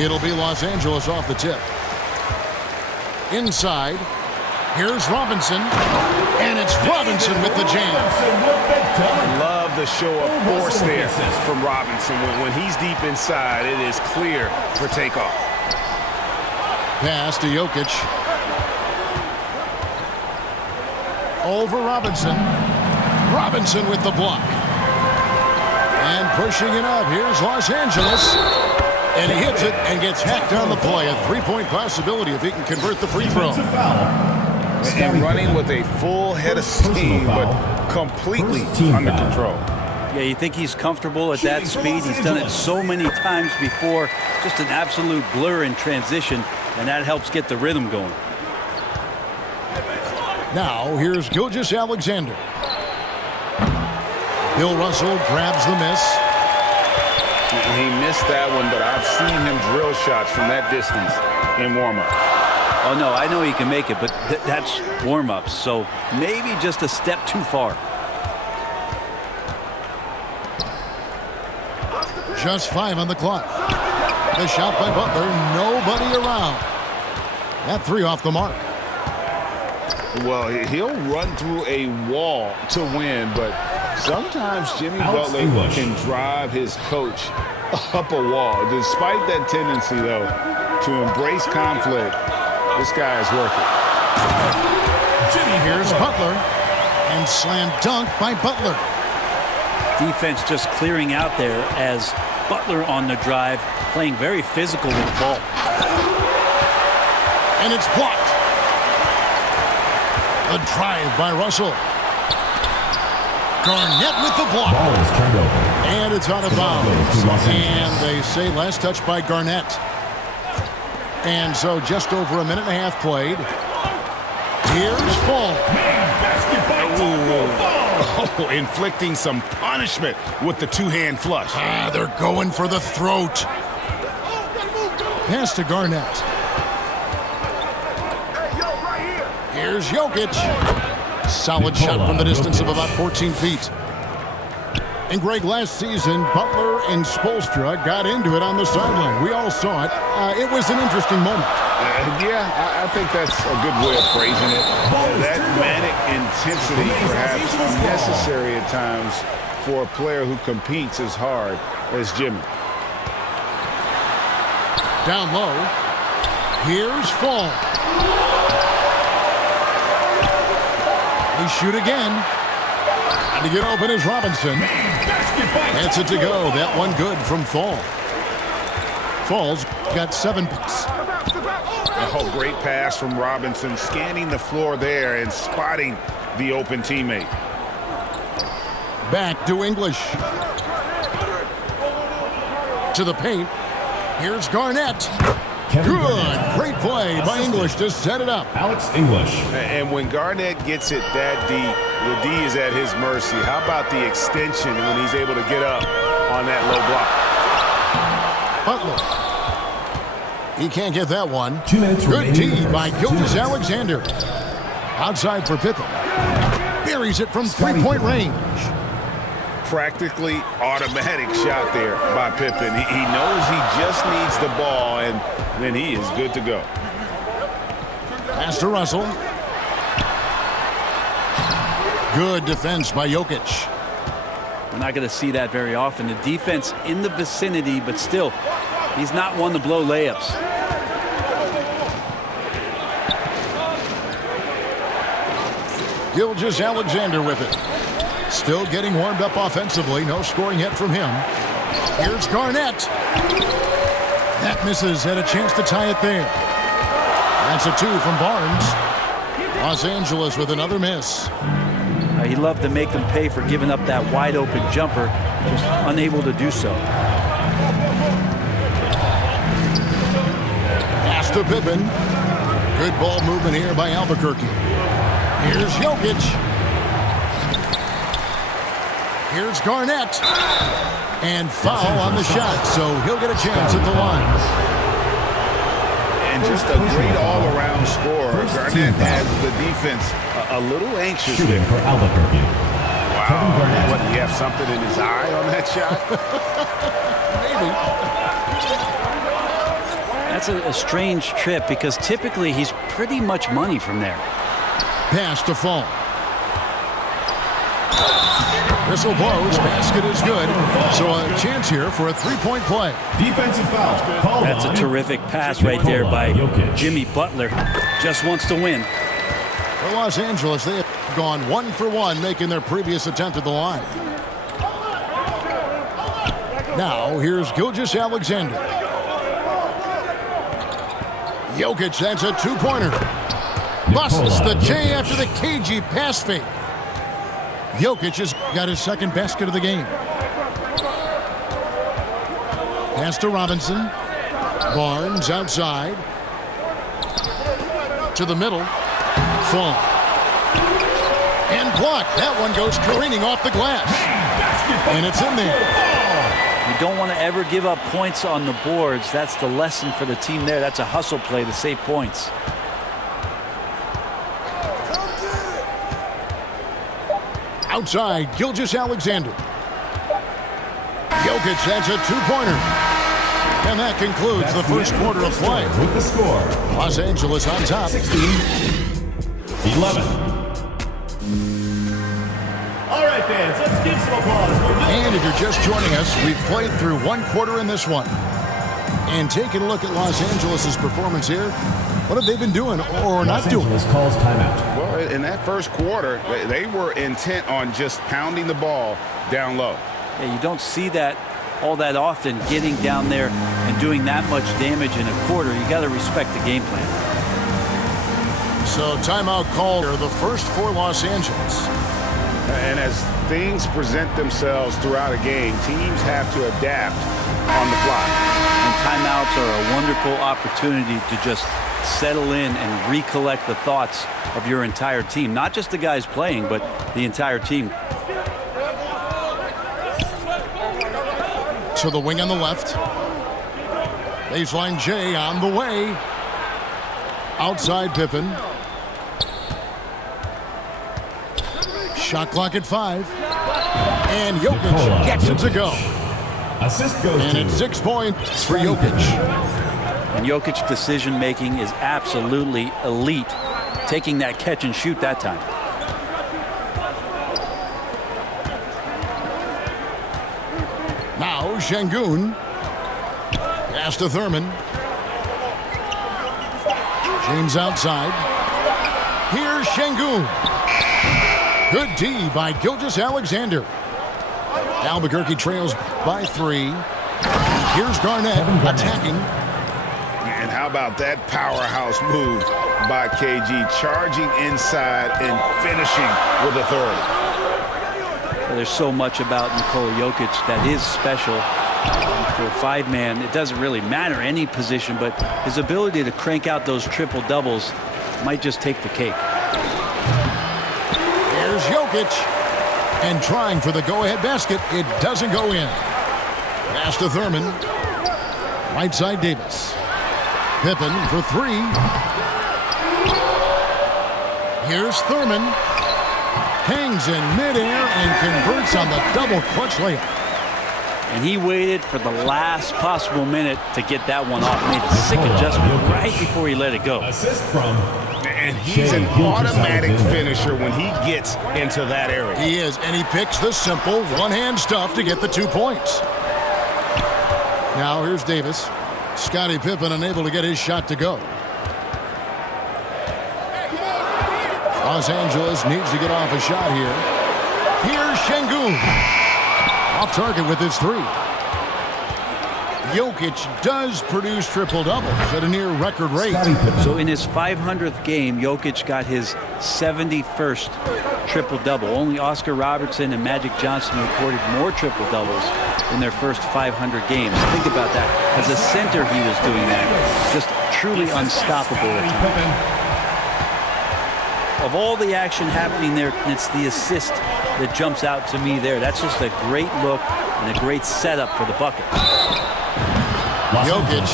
It'll be Los Angeles off the tip. Inside, here's Robinson, and it's Robinson with the jam. I love the show of force there from Robinson. When he's deep inside, it is clear for takeoff. Pass to Jokic. Over Robinson. Robinson with the block. And pushing it up, here's Los Angeles. And he hits it and gets hacked on the play. A three-point possibility if he can convert the free throw. And running with a full head of steam, but completely under control. Yeah, you think he's comfortable at that speed. He's done it so many times before. Just an absolute blur in transition, and that helps get the rhythm going. Now, here's Gilgeous-Alexander. Bill Russell grabs the miss. He missed that one, but I've seen him drill shots from that distance in warm-up. Oh, no, I know he can make it, but that's warm-ups, so maybe just a step too far. Just 5 on the clock. The shot by Butler, nobody around. That 3 off the mark. Well, he'll run through a wall to win, but sometimes Jimmy Butler can drive his coach up a wall. Despite that tendency, though, to embrace conflict, this guy is worth it. Here's Butler, and slam dunk by Butler. Defense just clearing out there as Butler on the drive, playing very physical with the ball. And it's blocked. A drive by Russell. Garnett with the block. And it's out of bounds. And they say last touch by Garnett. And so just over a minute and a half played. Here's Fall. Oh, inflicting some punishment with the two-hand flush. They're going for the throat. Pass to Garnett. Here's Jokic. Solid shot from the distance of about 14 feet. And Greg, last season, Butler and Spoelstra got into it on the sideline. We all saw it. It was an interesting moment. I think that's a good way of phrasing it. That manic intensity perhaps necessary at times for a player who competes as hard as Jimmy. Down low. Here's Fall. They shoot again. And to get open is Robinson. That's it to go. That one good from Fall. Fall's got 7 picks. Oh, great pass from Robinson, scanning the floor there and spotting the open teammate. Back to English. To the paint. Here's Garnett. Good. Great play by English to set it up. Alex English. And when Garnett gets it that deep, the D is at his mercy. How about the extension when he's able to get up on that low block? Butler. He can't get that one. 2 minutes Good remaining. D by Gilgeous-Alexander. Outside for Pippen. Buries it from three-point range. Practically automatic shot there by Pippen. He knows he just needs the ball, and then he is good to go. Pass to Russell. Good defense by Jokic. We're not going to see that very often. The defense in the vicinity, but still, he's not one to blow layups. Gilgeous-Alexander with it. Still getting warmed up offensively. No scoring yet from him. Here's Garnett. That misses. Had a chance to tie it there. That's a 2 from Barnes. Los Angeles with another miss. He loved to make them pay for giving up that wide open jumper, just unable to do so. Pass to Pippen. Good ball movement here by Albuquerque. Here's Jokic. Here's Garnett. And foul on the shot, so he'll get a chance at the line. And just a great all-around scorer. Garnett has the defense a little anxious shooting for Albuquerque. Wow. What, do you have something in his eye on that shot? Maybe. That's a strange trip because typically he's pretty much money from there. Pass to Fall. Whistle blows. Basket is good. So a chance here for a three-point play. Defensive foul. That's a terrific pass right there by Jimmy Butler. Just wants to win. For Los Angeles, they have gone 1 for 1, making their previous attempt at the line. Now, here's Gilgeous-Alexander. Jokic, that's a two-pointer. Busts the J after the cagey pass fake. Jokic has got his second basket of the game. Pass to Robinson. Barnes outside. To the middle. Fall. And blocked. That one goes careening off the glass. And it's in there. You don't want to ever give up points on the boards. That's the lesson for the team there. That's a hustle play to save points. Outside, Gilgeous-Alexander. Jokic, that's a two-pointer. And that concludes the first quarter of play. With the score, Los Angeles on top. 16-11. All right, fans, let's give some applause. And if you're just joining us, we've played through one quarter in this one. And taking a look at Los Angeles' performance here, what have they been doing or not doing? Los Angeles calls timeout. Well, in that first quarter, they were intent on just pounding the ball down low. Yeah, you don't see that all that often, getting down there and doing that much damage in a quarter. You got to respect the game plan. So timeout call here, the first for Los Angeles. And as things present themselves throughout a game, teams have to adapt on the fly. And timeouts are a wonderful opportunity to just settle in and recollect the thoughts of your entire team. Not just the guys playing, but the entire team. To the wing on the left. Baseline J on the way. Outside Pippen. Shot clock at 5. And Jokic gets it to go. Assist goes And to it's 6 points for Jokic. And Jokic's decision-making is absolutely elite, taking that catch and shoot that time. Now Şengün. Pass to Thurman. James outside. Here's Şengün. Good D by Gilgeous-Alexander. Albuquerque trails by 3. Here's Garnett attacking. And how about that powerhouse move by KG, charging inside and finishing with authority. Well, there's so much about Nikola Jokic that is special. For a 5-man, it doesn't really matter any position, but his ability to crank out those triple-doubles might just take the cake. Here's Jokic. And trying for the go-ahead basket. It doesn't go in. Pass to Thurman. Right side Davis. Pippen for 3. Here's Thurman. Hangs in midair and converts on the double clutch layup. And he waited for the last possible minute to get that one off. Made a sick adjustment right before he let it go. assist from And he's an automatic finisher when he gets into that area. He is, and he picks the simple one-hand stuff to get the 2 points. Now here's Davis. Scottie Pippen unable to get his shot to go. Los Angeles needs to get off a shot here. Here's Şengün. Off target with his 3. Jokic does produce triple-doubles at a near record rate. So in his 500th game, Jokic got his 71st triple-double. Only Oscar Robertson and Magic Johnson recorded more triple-doubles in their first 500 games. Think about that. As a center, he was doing that. Just truly unstoppable at times. Of all the action happening there, it's the assist that jumps out to me there. That's just a great look and a great setup for the bucket. Jokic.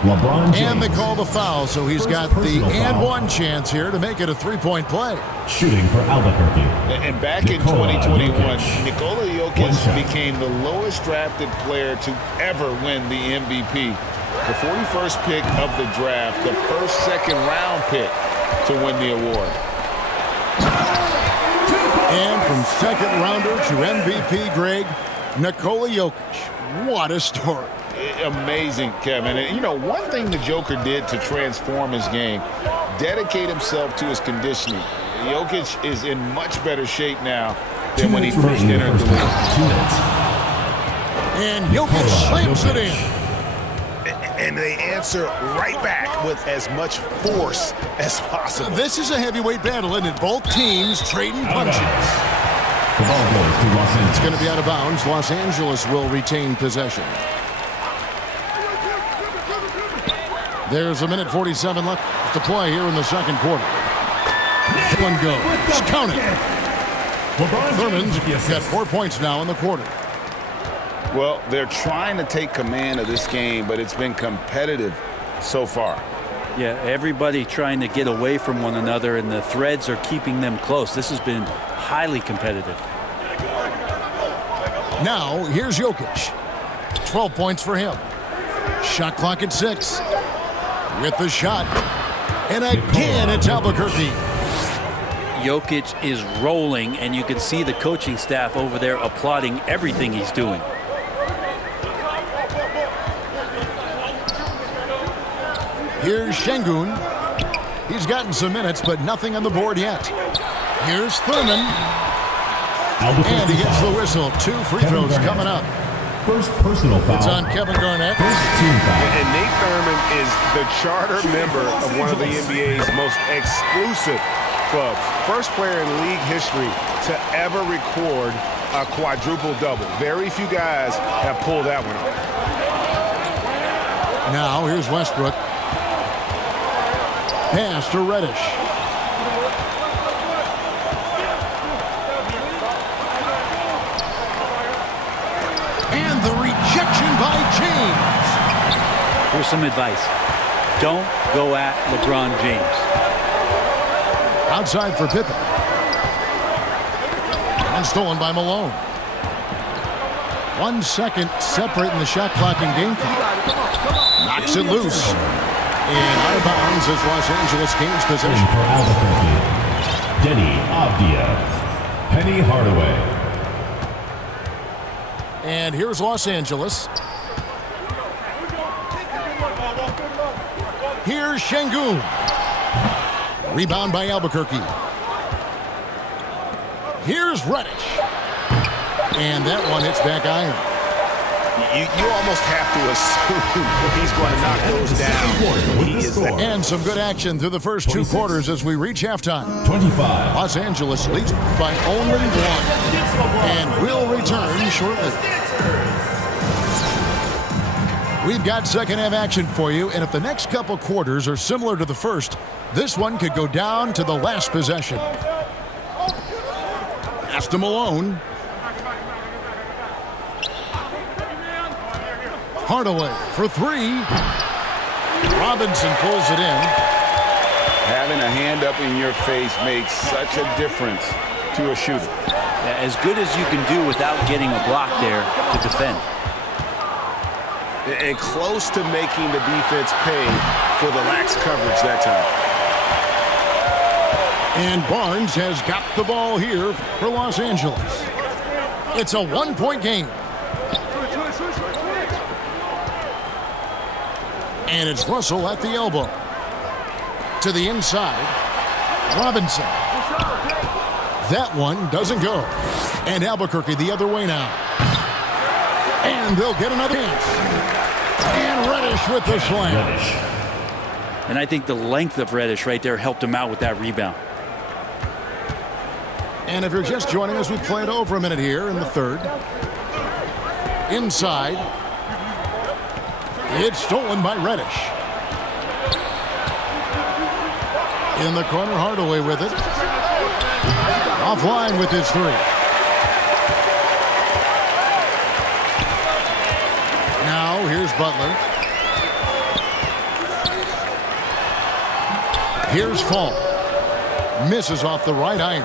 LeBron James. And they call the foul, so he's got the and one chance here to make it a three-point play. Shooting for Albuquerque. And back in 2021, Nikola Jokic became the lowest drafted player to ever win the MVP. The 41st pick of the draft, the first second-round pick to win the award. And from second-rounder to MVP, Greg, Nikola Jokic. What a story. Amazing, Kevin. And, you know, one thing the Joker did to transform his game, dedicate himself to his conditioning. Jokic is in much better shape now than when he first entered the league. And Jokic slams it in. And they answer right back with as much force as possible. This is a heavyweight battle, isn't it? Both teams trading punches. The ball goes to Los Angeles. It's going to be out of bounds. Los Angeles will retain possession. There's a minute 47 left to play here in the second quarter. One goes. Count it. Thurman's got 4 points now in the quarter. Well, they're trying to take command of this game, but it's been competitive so far. Yeah, everybody trying to get away from one another, and the threads are keeping them close. This has been highly competitive. Now, here's Jokic. 12 points for him. Shot clock at 6. With the shot. And again, it's Albuquerque. Jokic is rolling, and you can see the coaching staff over there applauding everything he's doing. Here's Şengün. He's gotten some minutes, but nothing on the board yet. Here's Thurman. And he gets the whistle. 2 free throws coming up. First personal foul. It's on Kevin Garnett. First team foul. And Nate Thurman is the charter member of one of the NBA's most exclusive clubs. First player in league history to ever record a quadruple-double. Very few guys have pulled that one off. Now, here's Westbrook. Pass to Reddish. And the rejection by James. Here's some advice. Don't go at LeBron James. Outside for Pippen. And stolen by Malone. 1 second separating the shot clock and game clock. Knocks it loose. And out of bounds as Los Angeles gains possession. For Albuquerque. Denny Avdia. Penny Hardaway. And here's Los Angeles. Here's Şengün. Rebound by Albuquerque. Here's Reddish. And that one hits back iron. You almost have to assume he's going to knock those down. He is there. And some good action through the first 2 quarters as we reach halftime. 25. Los Angeles leads by only 1. And will return shortly. We've got second half action for you, and if the next couple quarters are similar to the first, this one could go down to the last possession. Pass to Malone. Hardaway for 3. Robinson pulls it in. Having a hand up in your face makes such a difference to a shooter. As good as you can do without getting a block there to defend. And close to making the defense pay for the lax coverage that time. And Barnes has got the ball here for Los Angeles. It's a 1-point game. And it's Russell at the elbow. To the inside. Robinson. That one doesn't go. And Albuquerque the other way now. And And they'll get another chance. And Reddish with the slam. Reddish. And I think the length of Reddish right there helped him out with that rebound. And if you're just joining us, we played over a minute here in the third. Inside. It's stolen by Reddish. In the corner, Hardaway with it. Offline with his three. Now here's Butler. Here's Fall. Misses off the right iron.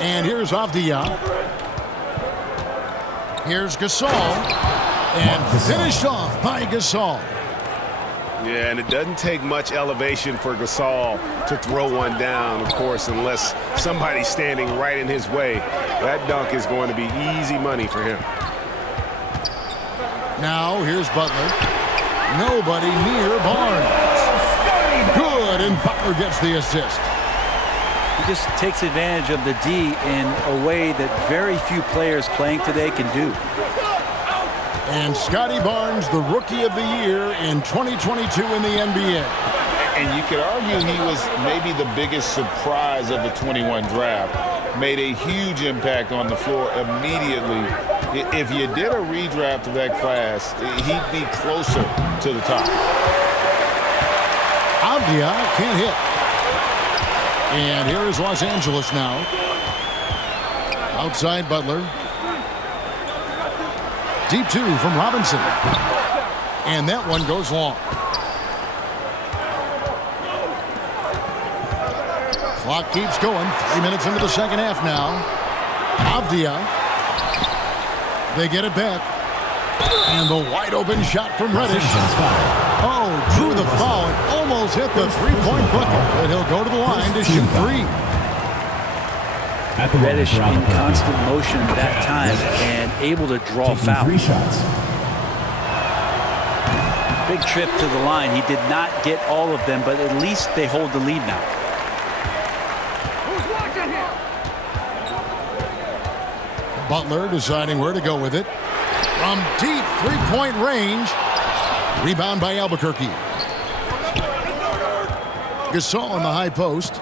And here's Avdia. Here's Gasol. And finished off by Gasol. Yeah, and it doesn't take much elevation for Gasol to throw one down, of course, unless somebody's standing right in his way. That dunk is going to be easy money for him. Now here's Butler. Nobody near Barnes. Good, and Butler gets the assist. He just takes advantage of the D in a way that very few players playing today can do. And Scotty Barnes, the Rookie of the Year in 2022 in the NBA. And you could argue he was maybe the biggest surprise of the 21 draft. Made a huge impact on the floor immediately. If you did a redraft of that class, he'd be closer to the top. Avdia can't hit. And here is Los Angeles now. Outside Butler. Deep two from Robinson. And that one goes long. Clock keeps going. 3 minutes into the second half now. Avdia. They get it back. And the wide open shot from Reddish. Oh, drew the foul and almost hit the three-point bucket. But he'll go to the line to shoot three. Reddish in constant motion that time and able to draw foul. 3 shots. Big trip to the line. He did not get all of them, but at least they hold the lead now. Butler deciding where to go with it. From deep three-point range. Rebound by Albuquerque. Gasol on the high post.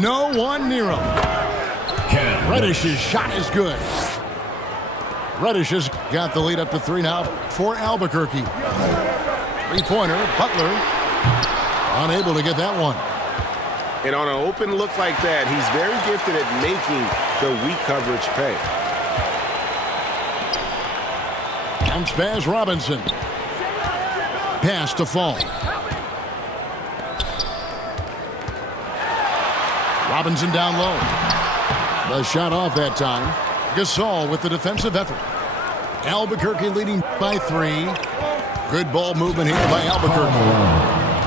No one near him. Reddish's shot is good. Reddish has got the lead up to 3 now for Albuquerque. Three-pointer, Butler unable to get that one. And on an open look like that, he's very gifted at making the weak coverage pay. Bounce pass, Robinson. Pass to Fall. Robinson down low. The shot off that time. Gasol with the defensive effort. Albuquerque leading by 3. Good ball movement here by Albuquerque.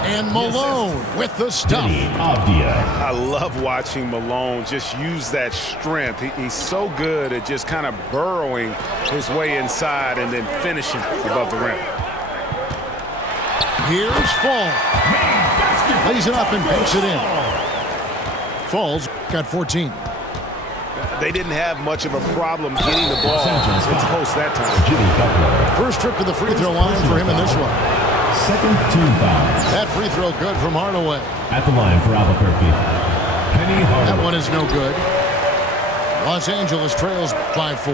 And Malone with the stuff. I love watching Malone just use that strength. He's so good at just kind of burrowing his way inside and then finishing above the rim. Here's Fall. Lays it up and banks it in. Fall's got 14. They didn't have much of a problem getting the ball into post that time. First trip to the free throw line for him in this one. Second team foul. That free throw good from Hardaway. At the line for Albuquerque. Penny Hardaway. That one is no good. Los Angeles trails by 4.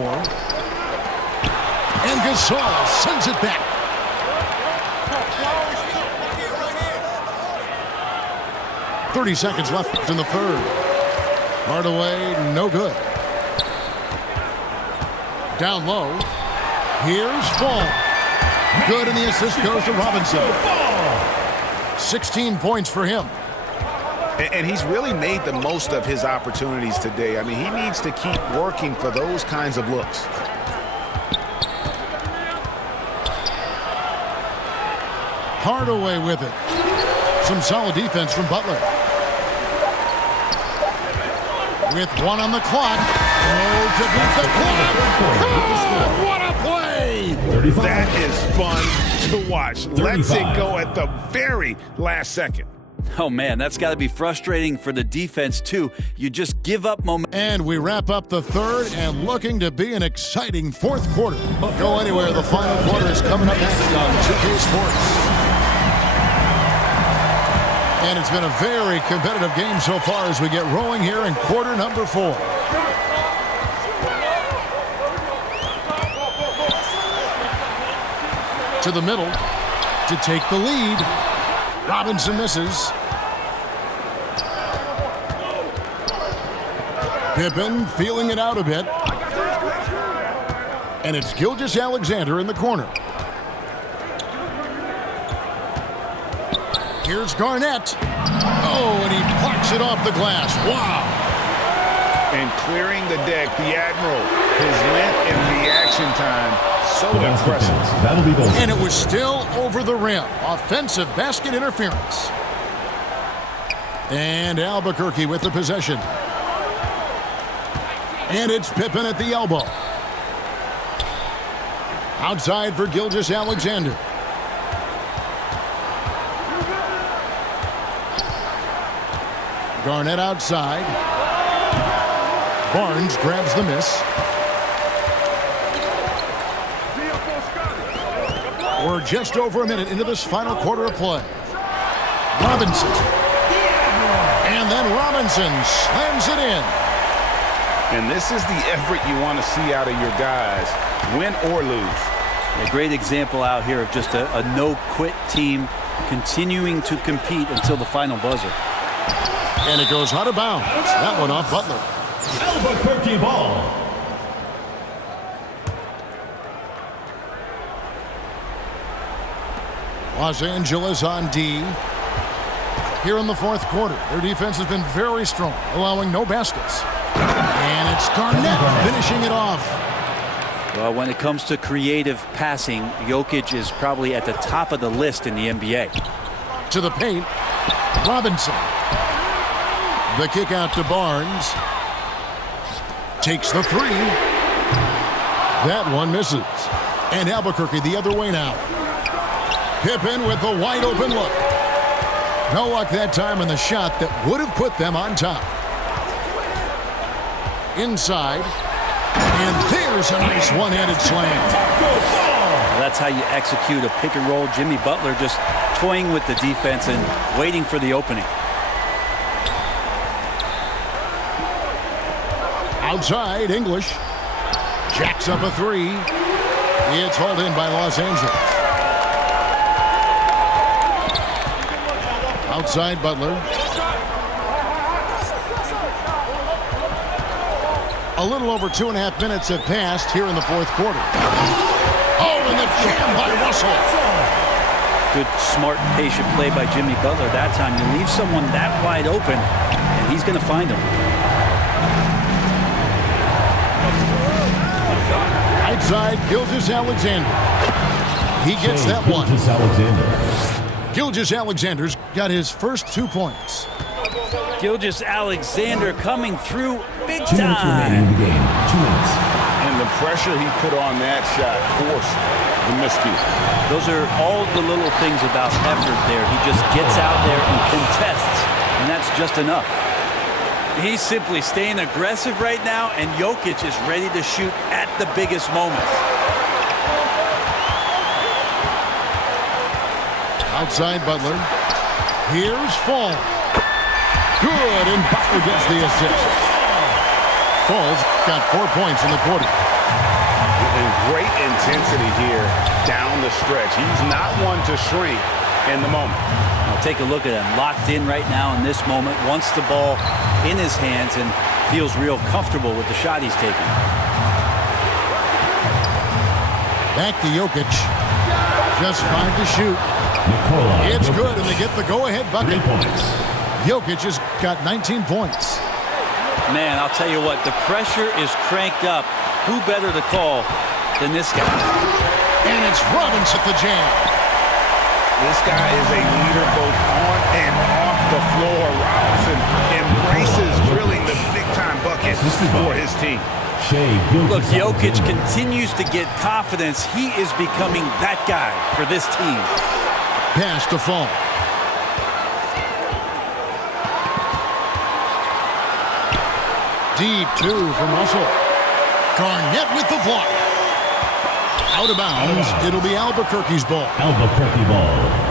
And Gasol sends it back. .30 seconds left in the third. Hardaway, no good. Down low. Here's Fall. Good, and the assist goes to Robinson. 16 points for him. And he's really made the most of his opportunities today. I mean, he needs to keep working for those kinds of looks. Hardaway with it. Some solid defense from Butler. With 1 on the clock. Oh, to beat the clock. Oh, what a play! 35. That is fun to watch. 35. Lets it go at the very last second. Oh, man, that's got to be frustrating for the defense, too. You just give up momentum. And we wrap up the third and looking to be an exciting fourth quarter. Don't go anywhere. The final quarter is coming up next on 2K Sports. And it's been a very competitive game so far as we get rolling here in quarter number 4. To the middle to take the lead. Robinson misses. Pippen feeling it out a bit. And it's Gilgeous-Alexander in the corner. Here's Garnett. Oh, and he plucks it off the glass. Wow. And clearing the deck, the Admiral, his length and reaction time, so impressive. That'll be both. And it was still over the rim. Offensive basket interference. And Albuquerque with the possession. And it's Pippen at the elbow. Outside for Gilgeous-Alexander. Garnett outside. Barnes grabs the miss. We're just over a minute into this final quarter of play. Robinson. And then Robinson slams it in. And this is the effort you want to see out of your guys, win or lose. A great example out here of just a no-quit team continuing to compete until the final buzzer. And it goes out of bounds. That one off Butler. Albuquerque ball. Los Angeles on D. Here in the fourth quarter, their defense has been very strong, allowing no baskets. And it's Garnett finishing it off. Well, when it comes to creative passing, Jokic is probably at the top of the list in the NBA. To the paint, Robinson. The kick out to Barnes. Takes the three. That one misses. And Albuquerque the other way now. Pippen with the wide open look. No luck that time on the shot that would have put them on top. Inside. And there's a nice one-handed slam. That's how you execute a pick and roll. Jimmy Butler just toying with the defense and waiting for the opening. Outside, English. Jacks up a three. It's hauled in by Los Angeles. Outside, Butler. A little over 2.5 minutes have passed here in the fourth quarter. Oh, and the jam by Russell. Good, smart, patient play by Jimmy Butler. That time you leave someone that wide open, and he's going to find him. Outside, Gilgeous-Alexander. He gets that one. Gilgeous-Alexander's got his first 2 points. Gilgeous-Alexander coming through big 2 minutes remaining in time. the game. 2 minutes. And the pressure he put on that shot forced the miscue. Those are all the little things about effort there. He just gets out there and contests, and that's just enough. He's simply staying aggressive right now, and Jokic is ready to shoot at the biggest moments. Outside, Butler. Here's Fall. Good, and Butler gets the assist. Fall's got 4 points in the quarter. And great intensity here down the stretch. He's not one to shrink in the moment. Now take a look at him, locked in right now in this moment, wants the ball in his hands and feels real comfortable with the shot he's taking. Back to Jokic. Just 5 to shoot. It's good, and they get the go-ahead bucket. 3 points. Jokic has got 19 points. Man, I'll tell you what, the pressure is cranked up. Who better to call than this guy? And it's Robinson at the jam. This guy is a leader both on and off the floor. Robinson embraces drilling the big-time buckets for his team. Look, Jokic continues to get confidence. He is becoming that guy for this team. Pass to Fall. Deep two from Russell. Garnett with the block. Out of bounds. It'll be Albuquerque's ball. Albuquerque ball.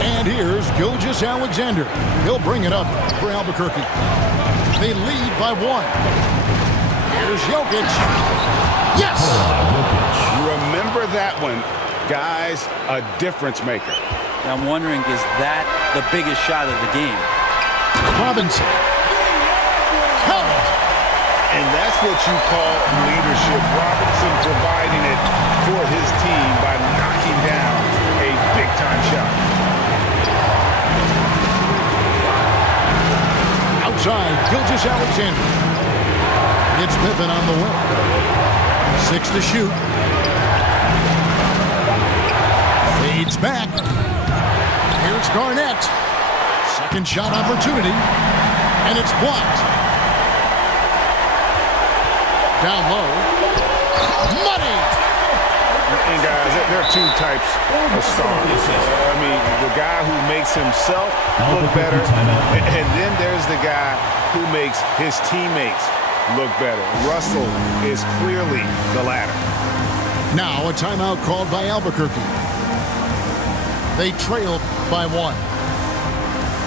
And here's Gilgeous-Alexander. He'll bring it up for Albuquerque. They lead by 1. Here's Jokic. Yes! Remember that one, guys, a difference maker. I'm wondering, is that the biggest shot of the game? Robinson. Count. And that's what you call leadership. Robinson providing it for his team by knocking down a big-time shot. Outside, Gilgeous-Alexander. It's Pippen on the wing. 6 to shoot. Fades back. Here's Garnett. Second shot opportunity. And it's blocked. Down low. Money! And guys, there are 2 types of stars. I mean, the guy who makes himself look better, and then there's the guy who makes his teammates look better. Russell is clearly the latter. Now a timeout called by Albuquerque. They trail by 1.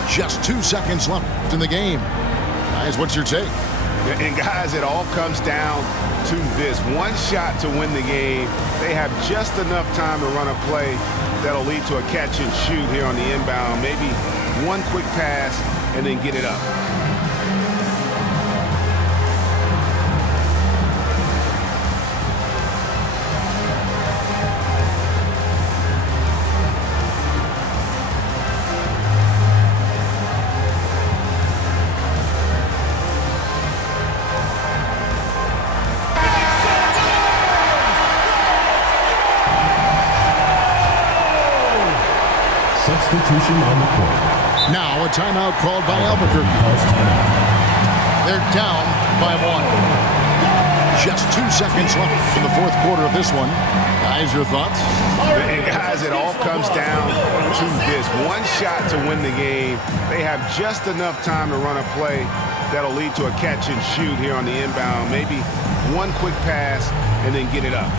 Just 2 seconds left in the game. Guys, what's your take? And guys, it all comes down to this. One shot to win the game. They have just enough time to run a play that'll lead to a catch and shoot here on the inbound. Maybe one quick pass and then get it up. Substitution on the court. Now a timeout called by Albuquerque. They're down by 1. Just 2 seconds left in the 4th quarter of this one. Guys, your thoughts? And guys, it all comes down to this. One shot to win the game. They have just enough time to run a play that'll lead to a catch and shoot here on the inbound. Maybe one quick pass and then get it up.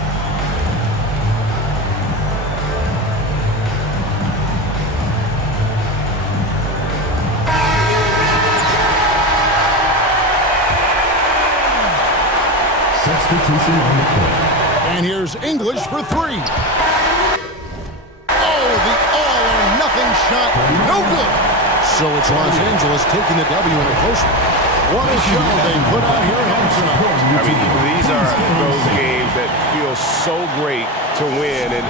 Substitution on the court. And here's English for 3. Oh, the all-or-nothing shot. No good. So it's Los Angeles taking the W in a close one. What a show they put on here at home tonight. I mean, these are those games that feel so great to win. And